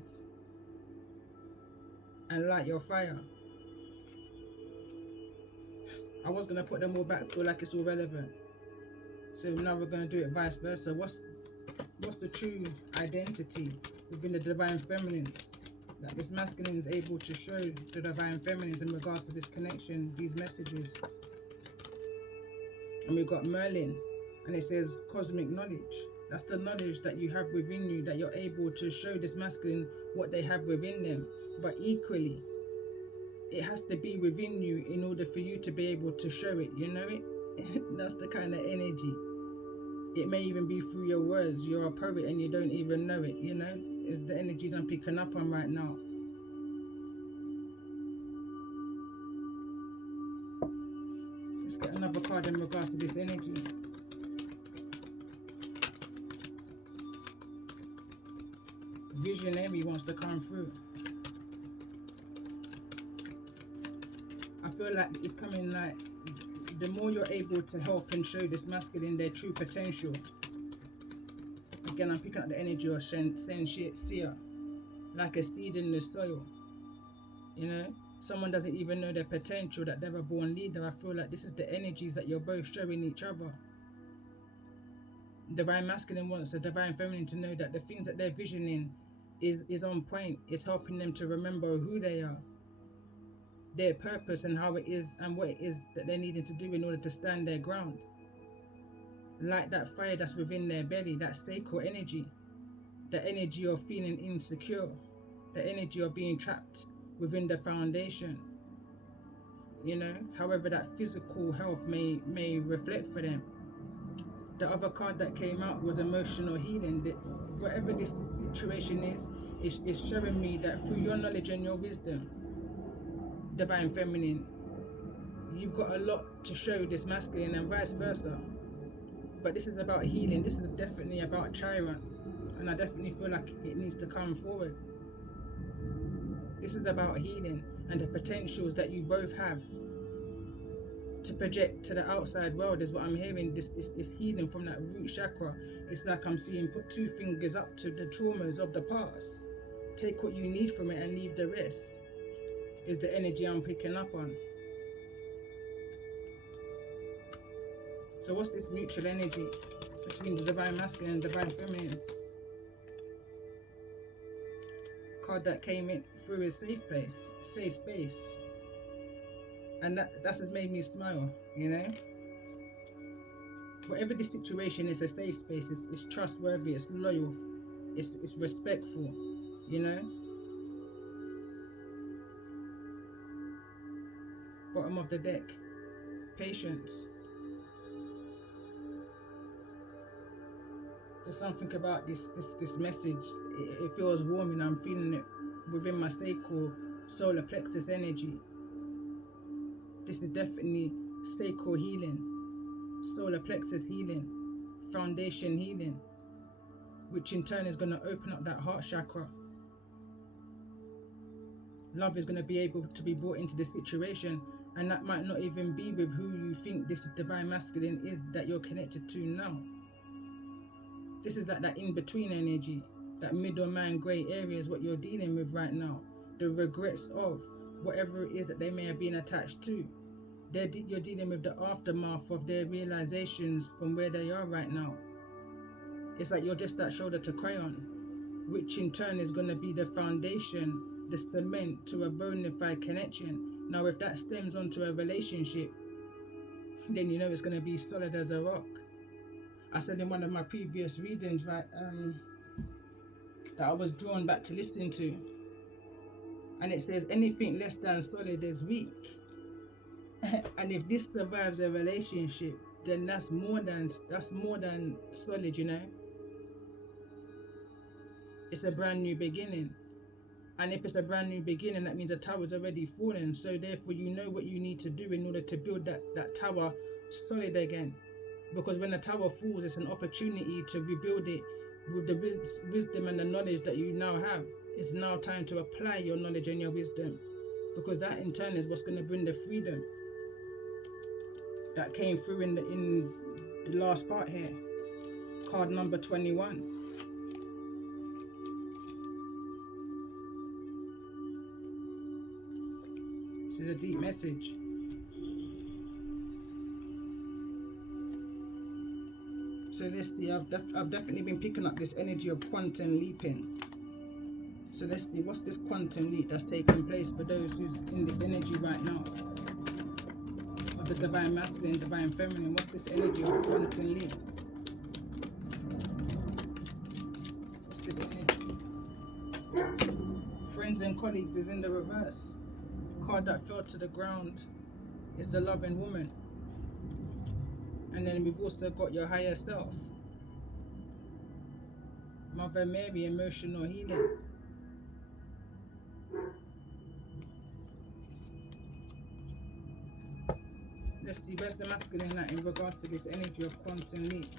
and light your fire. I was gonna put them all back. Feel like it's all relevant. So now we're gonna do it vice versa. What's the true identity within the divine feminine that this masculine is able to show the divine feminines in regards to this connection, these messages? And we've got Merlin, and it says cosmic knowledge. That's the knowledge that you have within you, that you're able to show this masculine what they have within them. But equally, it has to be within you in order for you to be able to show it, you know it? That's the kind of energy. It may even be through your words. You're a poet and you don't even know it, you know? It's the energies I'm picking up on right now. Let's get another card in regards to this energy. Visionary wants to come through. I feel like it's coming like the more you're able to help and show this masculine their true potential. Again, I'm picking up the energy of seer, like a seed in the soil. You know, someone doesn't even know their potential, that they're a born leader. I feel like this is the energies that you're both showing each other. Divine masculine wants the divine feminine to know that the things that they're visioning is on point. It's helping them to remember who they are, their purpose, and how it is and what it is that they're needing to do in order to stand their ground. Like that fire that's within their belly, that sacral energy, the energy of feeling insecure, the energy of being trapped within the foundation. You know, however that physical health may reflect for them. The other card that came out was emotional healing. That whatever this situation is, it's showing me that through your knowledge and your wisdom, divine feminine, you've got a lot to show this masculine and vice versa. But this is about healing. This is definitely about Chiron, and I definitely feel like it needs to come forward. This is about healing and the potentials that you both have to project to the outside world is what I'm hearing. This is healing from that root chakra. It's like I'm seeing put two fingers up to the traumas of the past. Take what you need from it and leave the rest, is the energy I'm picking up on. So what's this mutual energy between the divine masculine and divine feminine? Card that came in through is safe space. And that's what made me smile, you know? Whatever the situation is, a safe space. It's trustworthy, it's loyal, it's respectful, you know? Bottom of the deck, patience. There's something about this message. It feels warming. I'm feeling it within my sacral solar plexus energy. This is definitely sacral healing, solar plexus healing, foundation healing, which in turn is going to open up that heart chakra. Love is going to be able to be brought into the situation, and that might not even be with who you think this divine masculine is that you're connected to now. This is like that in-between energy, that middleman grey area is what you're dealing with right now. The regrets of whatever it is that they may have been attached to. You're dealing with the aftermath of their realizations from where they are right now. It's like you're just that shoulder to cry on, which in turn is going to be the foundation, the cement to a bona fide connection. Now, if that stems onto a relationship, then you know it's going to be solid as a rock. I said in one of my previous readings, right, that I was drawn back to listen to, and it says anything less than solid is weak. And if this survives a relationship, then that's more than solid, you know. It's a brand new beginning. And if it's a brand new beginning, that means the tower's already fallen. So therefore you know what you need to do in order to build that tower solid again. Because when the tower falls, it's an opportunity to rebuild it with the wisdom and the knowledge that you now have. It's now time to apply your knowledge and your wisdom, because that in turn is what's going to bring the freedom that came through in the last part here. Card number 21. So the deep message. So let's see, I've definitely been picking up this energy of quantum leaping. So let's see, what's this quantum leap that's taking place for those who's in this energy right now? Of the divine masculine, divine feminine, what's this energy of quantum leap? What's this energy? Friends and colleagues is in the reverse. Card that fell to the ground is the loving woman. And then we've also got your higher self. Mother Mary, emotional healing. Let's see, where's the masculine at in regards to this energy of quantum leap?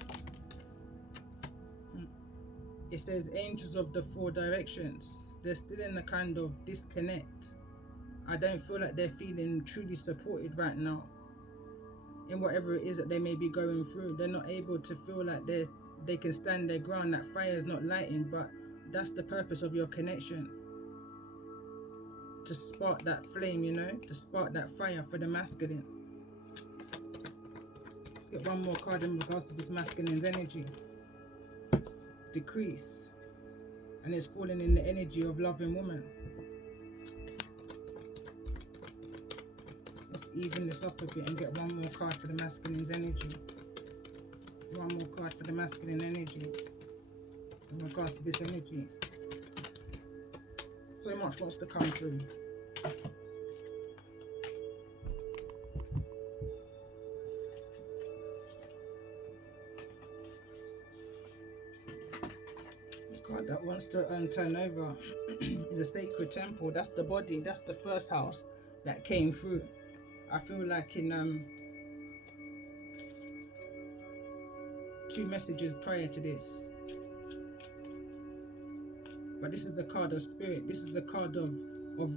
It says angels of the four directions. They're still in a kind of disconnect. I don't feel like they're feeling truly supported right now in whatever it is that they may be going through. They're not able to feel like they can stand their ground, that fire is not lighting, but that's the purpose of your connection. To spark that flame, you know, to spark that fire for the masculine. Let's get one more card in regards to this masculine's energy. Decrease. And it's falling in the energy of loving woman. Let's even this up a bit and get one more card for the masculine's energy. One more card for the masculine energy in regards to this energy. So much wants to come through. The card that wants to turn over is a sacred temple. That's the body. That's the first house that came through. I feel like in 2 messages prior to this. But this is the card of spirit. This is the card of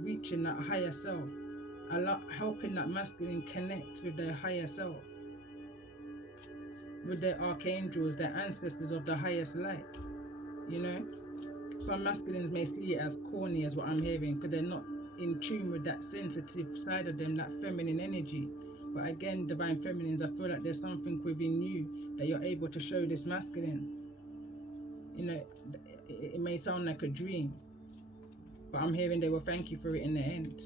reaching that higher self. Helping that masculine connect with their higher self. With their archangels, their ancestors of the highest light. You know? Some masculines may see it as corny as what I'm hearing, because they're not in tune with that sensitive side of them, that feminine energy. But again, divine feminines, I feel like there's something within you that you're able to show this masculine. You know, it may sound like a dream, but I'm hearing they will thank you for it in the end.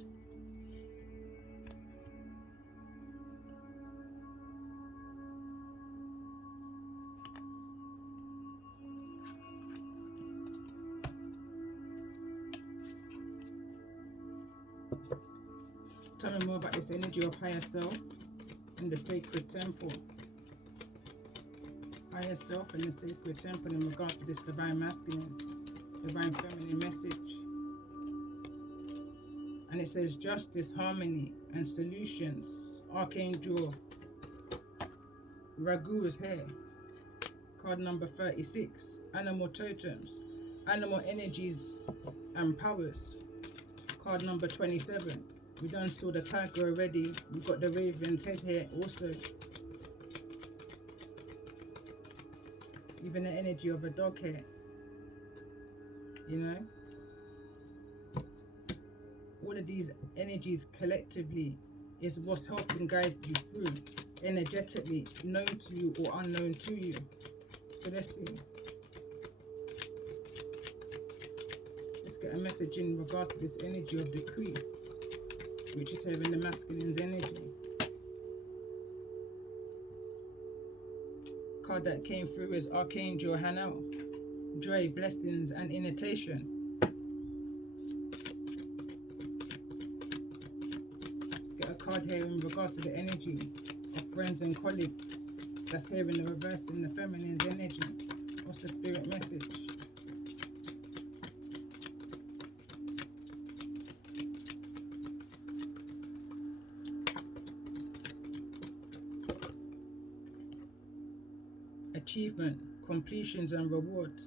Tell me more about this energy of higher self in the sacred temple. Higher self in the sacred temple in regards to this divine masculine, divine feminine message. And it says justice, harmony, and solutions. Archangel Ragu is here. Card number 36. Animal totems, animal energies and powers. Card number 27. We done saw the tiger already. We've got the raven's head here also. Even the energy of a dog here. You know? All of these energies collectively is what's helping guide you through energetically, known to you or unknown to you. So let's see. Let's get a message in regards to this energy of decrease, which is having the masculine's energy. Card that came through is Archangel Hanel. Joy, blessings, and invitation. Let's get a card here in regards to the energy of friends and colleagues. That's here in the reverse in the feminine's energy. What's the spirit message? Achievement, completions, and rewards.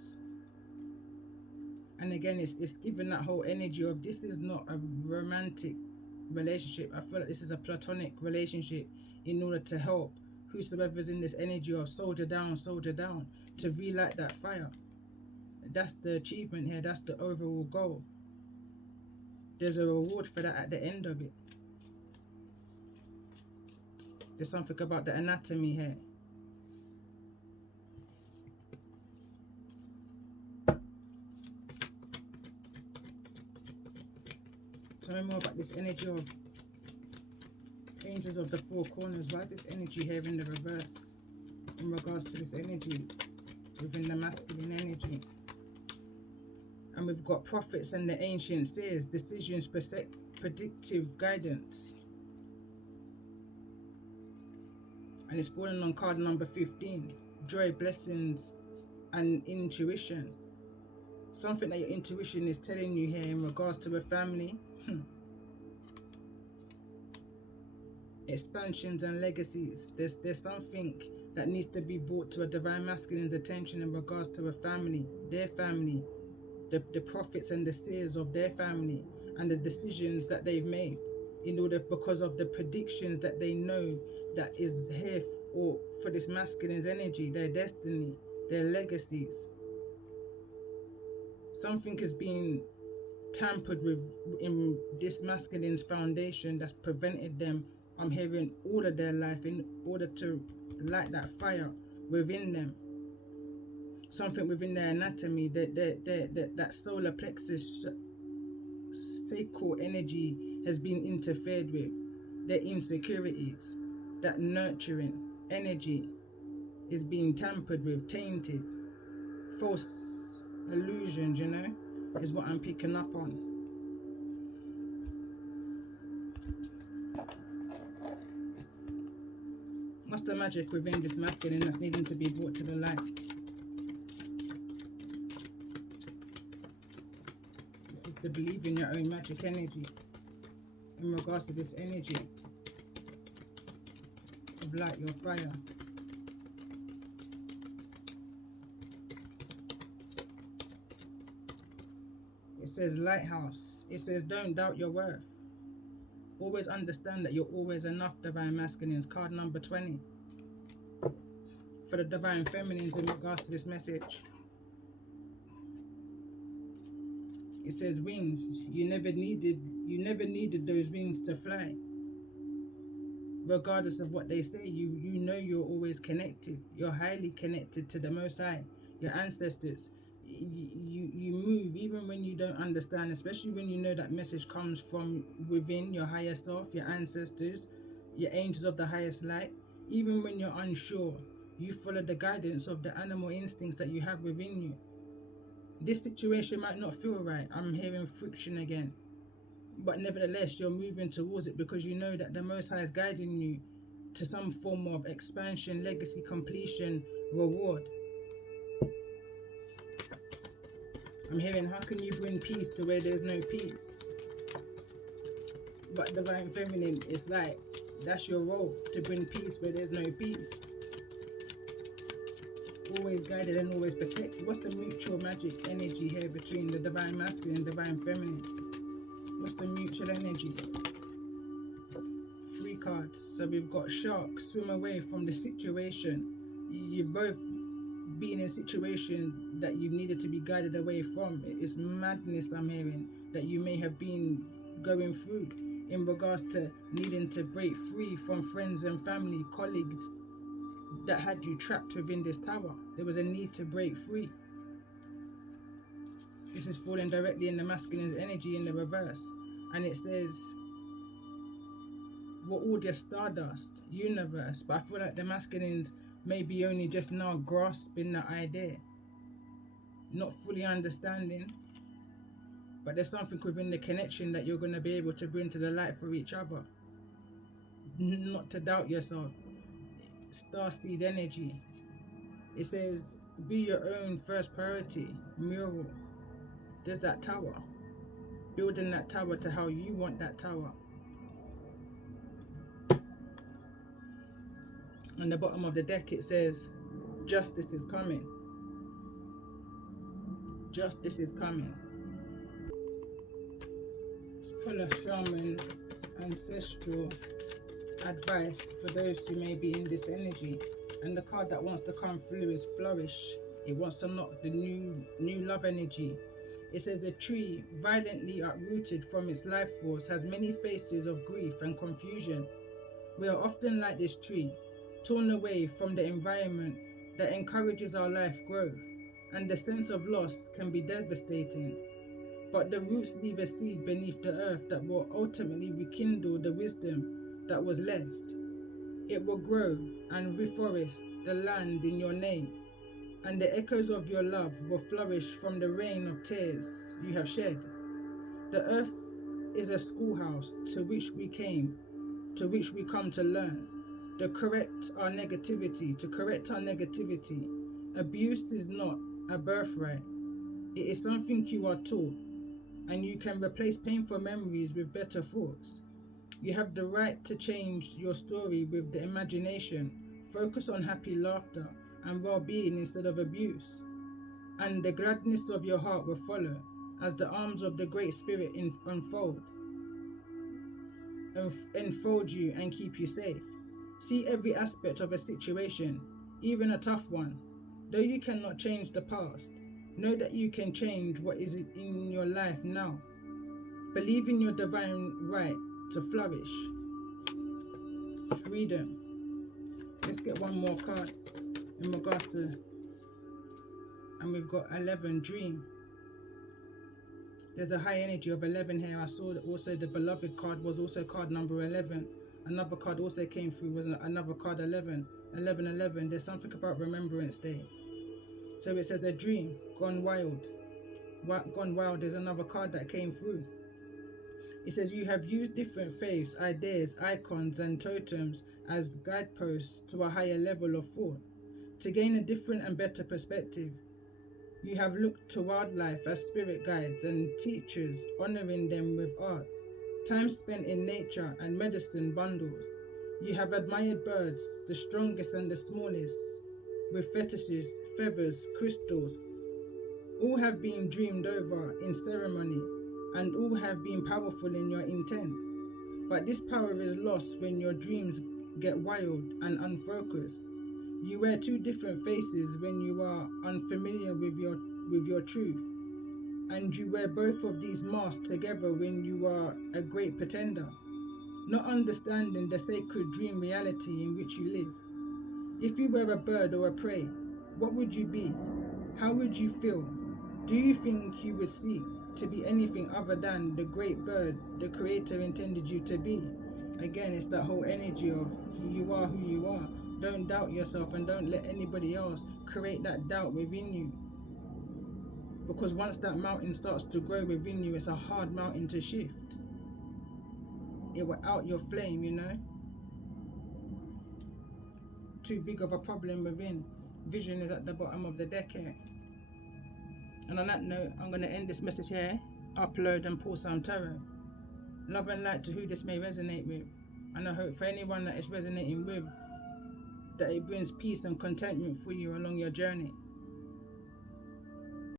And again, it's given that whole energy of this is not a romantic relationship. I feel like this is a platonic relationship in order to help whosoever's in this energy of soldier down, to relight that fire. That's the achievement here. That's the overall goal. There's a reward for that at the end of it. There's something about the anatomy here. Tell me more about this energy of angels of the four corners. Why this energy here in the reverse in regards to this energy within the masculine energy? And we've got prophets and the ancient seers, decisions, predictive guidance. And it's falling on card number 15. Joy, blessings, and intuition. Something that your intuition is telling you here in regards to a family. Expansions and legacies. There's something that needs to be brought to a divine masculine's attention in regards to a family, their family, the prophets and the seers of their family, and the decisions that they've made in order, because of the predictions that they know that is here for this masculine's energy, their destiny, their legacies. Something is being tampered with in this masculine's foundation that's prevented them, I'm hearing, all of their life in order to light that fire within them. Something within their anatomy, that solar plexus sacral energy has been interfered with. Their insecurities, that nurturing energy is being tampered with, tainted. False illusions, you know, is what I'm picking up on. What's the magic within this masculine that's needing to be brought to the light? This is to believe in your own magic energy in regards to this energy of light your fire. It says lighthouse. It says don't doubt your worth. Always understand that you're always enough, divine masculines. Card number 20. For the divine feminines in regards to this message. It says wings. You never needed those wings to fly. Regardless of what they say, you know you're always connected. You're highly connected to the Most High, your ancestors. You move even when you don't understand, especially when you know that message comes from within your higher self, your ancestors, your angels of the highest light. Even when you're unsure, you follow the guidance of the animal instincts that you have within you. This situation might not feel right. I'm hearing friction again. But nevertheless, you're moving towards it because you know that the Most High is guiding you to some form of expansion, legacy, completion, reward. I'm hearing, how can you bring peace to where there's no peace? But divine feminine, it's like, that's your role, to bring peace where there's no peace. Always guided and always protected. What's the mutual magic energy here between the divine masculine and divine feminine? What's the mutual energy? 3 cards. So we've got shark, swim away from the situation. You've both been in situations that you needed to be guided away from. It's madness I'm hearing that you may have been going through in regards to needing to break free from friends and family, colleagues that had you trapped within this tower. There was a need to break free. This is falling directly in the masculine's energy in the reverse. And it says, we're all just stardust, universe. But I feel like the masculines may be only just now grasping the idea. Not fully understanding. But there's something within the connection that you're going to be able to bring to the light for each other. Not to doubt yourself. Starseed energy. It says, be your own first priority. Mural. There's that tower. Building that tower to how you want that tower. On the bottom of the deck it says, justice is coming. Justice is coming. Let's pull a shaman ancestral advice for those who may be in this energy. And the card that wants to come through is flourish. It wants to knock the new love energy. It says a tree violently uprooted from its life force has many faces of grief and confusion. We are often like this tree, torn away from the environment that encourages our life growth, and the sense of loss can be devastating. But the roots leave a seed beneath the earth that will ultimately rekindle the wisdom that was left. It will grow and reforest the land in your name, and the echoes of your love will flourish from the rain of tears you have shed. The earth is a schoolhouse to which we came, to which we come to learn, to correct our negativity. Abuse is not a birthright. It is something you are taught, and you can replace painful memories with better thoughts. You have the right to change your story with the imagination. Focus on happy laughter and well-being instead of abuse. And the gladness of your heart will follow as the arms of the Great Spirit enfold you and keep you safe. See every aspect of a situation, even a tough one. Though you cannot change the past, know that you can change what is in your life now. Believe in your divine right to flourish. Freedom. Let's get one more card in regards to, and we've got 11, dream. There's a high energy of 11 here. I saw that also the beloved card was also card number 11. Another card also came through, was another card 11. 11. There's something about Remembrance Day. So it says a dream gone wild. Gone wild. There's another card that came through. It says you have used different faiths, ideas, icons and totems as guideposts to a higher level of thought. To gain a different and better perspective, you have looked to wildlife as spirit guides and teachers, honoring them with art. Time spent in nature and medicine bundles. You have admired birds, the strongest and the smallest, with fetishes, feathers, crystals. All have been dreamed over in ceremony, and all have been powerful in your intent. But this power is lost when your dreams get wild and unfocused. You wear two different faces when you are unfamiliar with your truth, and you wear both of these masks together when you are a great pretender, not understanding the sacred dream reality in which you live. If you were a bird or a prey, what would you be? How would you feel? Do you think you would seek to be anything other than the great bird the Creator intended you to be? Again, it's that whole energy of you are who you are. Don't doubt yourself and don't let anybody else create that doubt within you. Because once that mountain starts to grow within you, it's a hard mountain to shift. It will out your flame, you know. Too big of a problem within. Vision is at the bottom of the deck here. And on that note, I'm going to end this message here, upload and pull some tarot. Love and light to who this may resonate with. And I hope for anyone that it's resonating with, that it brings peace and contentment for you along your journey.